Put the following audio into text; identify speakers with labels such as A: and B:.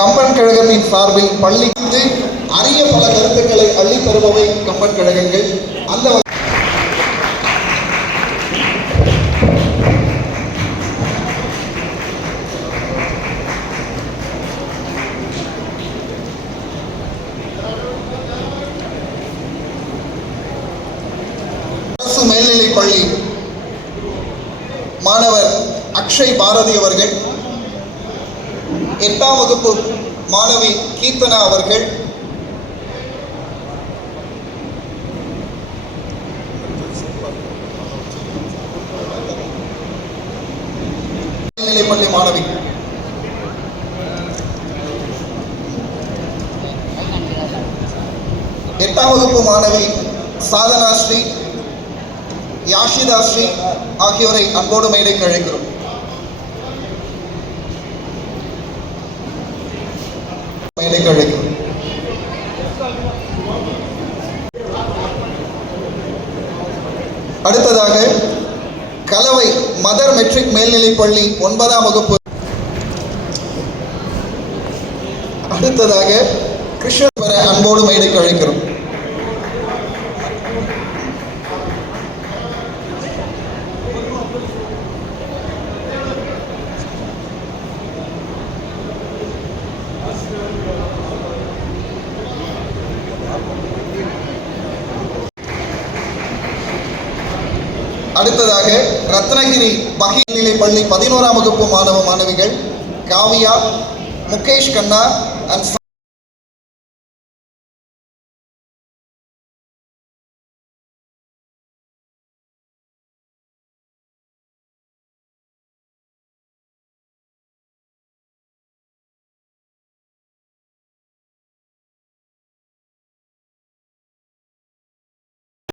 A: கம்பன் கழகத்தின் சார்பில் பள்ளிக்கு அரிய பல கருத்துக்களை அள்ளி தருபவை கம்பன் கழகங்கள். அந்த அரசு மேல்நிலைப் பள்ளி மாணவர் அக்ஷய் பாரதி அவர்கள் எட்டாம் வகுப்பு மாணவி கீர்த்தனா அவர்கள். மேல்நிலைப் பள்ளி மாணவி. எட்டாம் வகுப்பு மாணவி சாதனா ஸ்ரீ யாஷிதா ஸ்ரீ ஆகியோரை அன்போடு மேடைக்கு அழைக்கிறோம். அழைக்கிறோம் அடுத்ததாக கலவை மதர் மெட்ரிக் மேல்நிலைப் பள்ளி ஒன்பதாம் வகுப்பு. அடுத்ததாக கிருஷ்ணவர அன்போடு மேடைக்கு அழைக்கிறோம். அடுத்ததாக ரத்னகிரி பகிர்நிலை பள்ளி பதினோராம் வகுப்பு மாணவ மாணவிகள் காவியா முகேஷ் கண்ணா அண்ட்